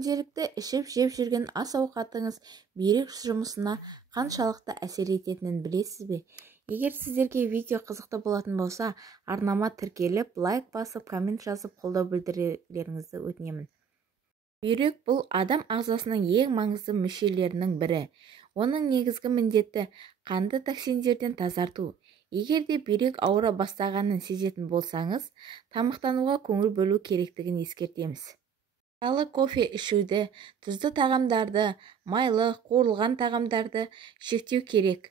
күнделікті ішіп-жеп жүрген ас-ауқатыңыз бүйрек жұмысына қаншалықты әсер ететінін білесіз бе? Егер сіздерге видео қызықты болатын болса, арнама тіркеліп, лайк басып, коммент жазып қолдау білдірулеріңізді өтінемін. Бүйрек бұл адам ағзасының ең маңызды мүшелерінің бірі. Оның негізгі міндеті қанды токсиндерден тазарту. Егер де бүйрек ауыра бастағанын сезетін болсаңыз, тамақтануға көңіл бөлу керектігін ескертеміз. Пайдалы кофе ішуді, тұзды тағамдарды, майлы, қуырылған тағамдарды шектеу керек.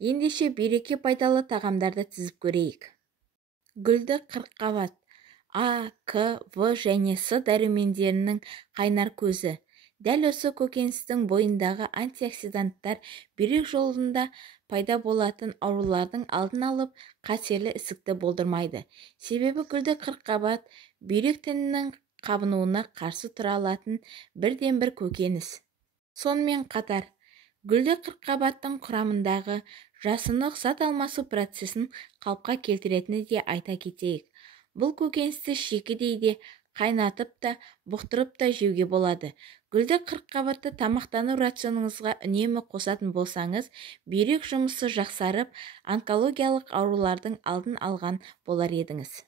Ендеше бүйрекке пайдалы тағамдарды тізіп көрейік. Гүлді қырыққабат, А, К, В және С дәрумендерінің қайнар көзі. Дәл осы көкөністің бойындағы антиоксиданттар бүйрек жолында пайда болатын аурулардың алдын алып, қатерлі ісікті болдырмайды. Себебі гүлді қырыққабат бүйрек тінінің қабынуына қарсы тұра алатын бірден-бір көкөніс. Сонымен қатар, гүлді қырыққабаттың құрамындағы жасынық зат алмасу процесін қалыпқа келтіретіні де айта кетейік. Бұл көкөністі шикідей де қайнатып та, бұқтырып та жеуге болады. Гүлді қырыққабатты тамақтану рационыңызға үнемі қосатын болсаңыз, бүйрек жұмысы жақсарып, онкологиялық аурулардың алдын алған болар едіңіз.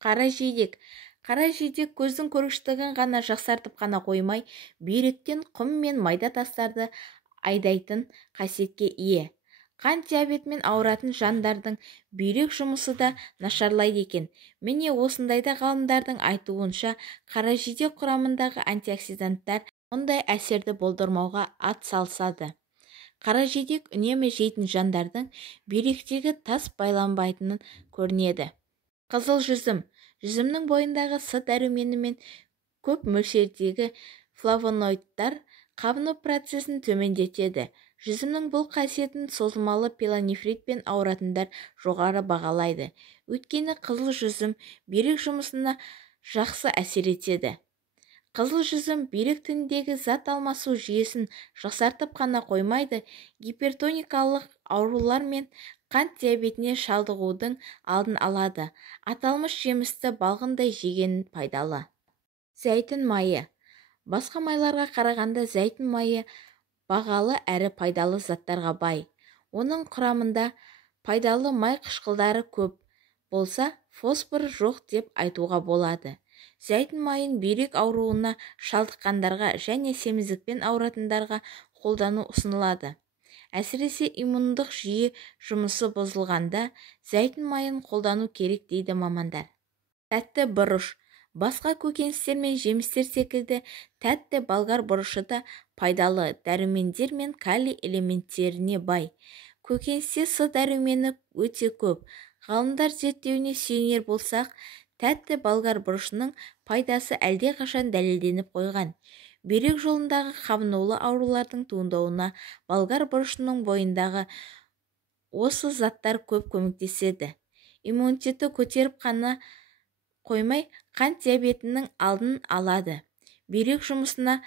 Қара жидек. Қара жидек көздің көргіштігін ғана жақсартып қана қоймай, бүйректен құм мен майда тастарды айдайтын қасиетке ие. Қант диабетімен ауыратын жандардың бүйрек жұмысы да нашарлайды екен. Міне осындайда ғалымдардың айтуынша, қара жидек құрамындағы антиоксиданттар ондай әсерді болдырмауға ат салысады. Қара жидек үнемі жейтін жандардың бүйректегі тас байланбайтынын көрінеді. Қызыл жүзім. Жүзімнің бойындағы С дәрумені мен көп мөлшердегі флавоноидтар қабыну процесін төмендетеді. Жүзімнің бұл қасиетін созылмалы пиелонефритпен ауыратындар жоғары бағалайды. Өйткені қызыл жүзім бүйрек жұмысына жақсы әсер етеді. Қызыл жүзім бүйрек тініндегі зат алмасу жүйесін жақсартып қана қоймайды, гипертоникалық аурулар мен қант диабетіне шалдығудың алдын алады. Аталмыш жемісті балғындай жеген пайдалы. Зәйтүн майы. Басқа майларға қарағанда зәйтүн майы бағалы әрі пайдалы заттарға бай. Оның құрамында пайдалы май қышқылдары көп болса, фосфор жоқ деп айтуға болады. Зәйтүн майын бүйрек ауруына шалдыққандарға және семіздікпен ауыратындарға қолдану ұсынылады. Әсіресе иммундық жүйе жұмысы бұзылғанда зәйтүн майын қолдану керек дейді мамандар. Тәтті бұрыш. Басқа көкөністер мен жемістер секілді тәтті болгар бұрышы да пайдалы дәрумендер мен калий элементтеріне бай. Көкөністе С дәрумені өте көп. Ғалымдар зерттеуіне сүйенер болсақ, тәтті болгар бұрышының пайдасы әлдеқашан дәлелденіп қойған. Бүйрек жолындағы қабынулы аурулардың туындауына болгар бұрышының бойындағы осы заттар көп көмектеседі. Иммунитетті көтеріп қана қоймай, қант диабетінің алдын алады. Бүйрек жұмысына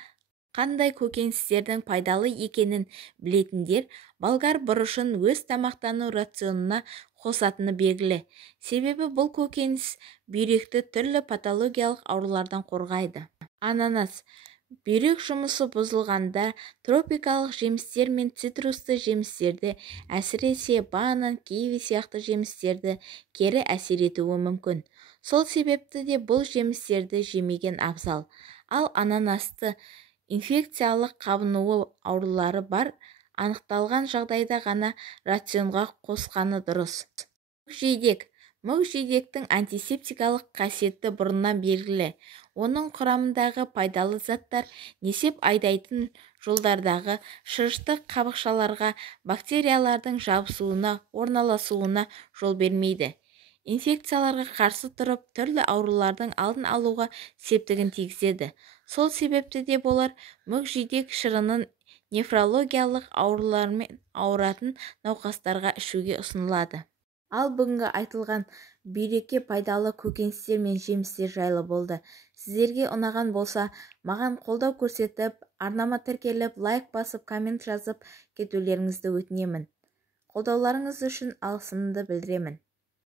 қандай көкөністердің пайдалы екенін білетіндер болгар бұрышын өз тамақтану рационына қосатыны белгілі. Себебі бұл көкөніс бүйректі түрлі патологиялық аурулардан қорғайды. Ананас. Бүйрек жұмысы бұзылғанда тропикалық жемістер мен цитрусты жемістерді, әсіресе банан, киви сияқты жемістерді кері әсер етуі мүмкін. Сол себепті де бұл жемістерді жемеген абзал. Ал ананасты инфекциялық қабынуы аурулары бар анықталған жағдайда ғана рационға қосқаны дұрыс. Мүк-жидек. Мүк-жидектің антисептикалық қасиеті бұрыннан белгілі. Оның құрамындағы пайдалы заттар несеп айдайтын жолдардағы шырышты қабықшаларға бактериялардың жабысуына, орналасуына жол бермейді. Инфекцияларға қарсы тұрып, түрлі аурулардың алдын алуға септігін тигізеді. Сол себепті де болар мүк-жидек шырынын нефрологиялық аурулармен ауыратын науқастарға ішуге ұсынылады. Ал бүгінгі айтылған бүйрекке пайдалы көкөністер мен жемістер жайлы болды. Сіздерге ұнаған болса, маған қолдау көрсетіп, арнама тіркеліп, лайк басып, коммент жазып кетулеріңізді өтінемін. Қолдауларыңыз үшін алғысымды білдіремін.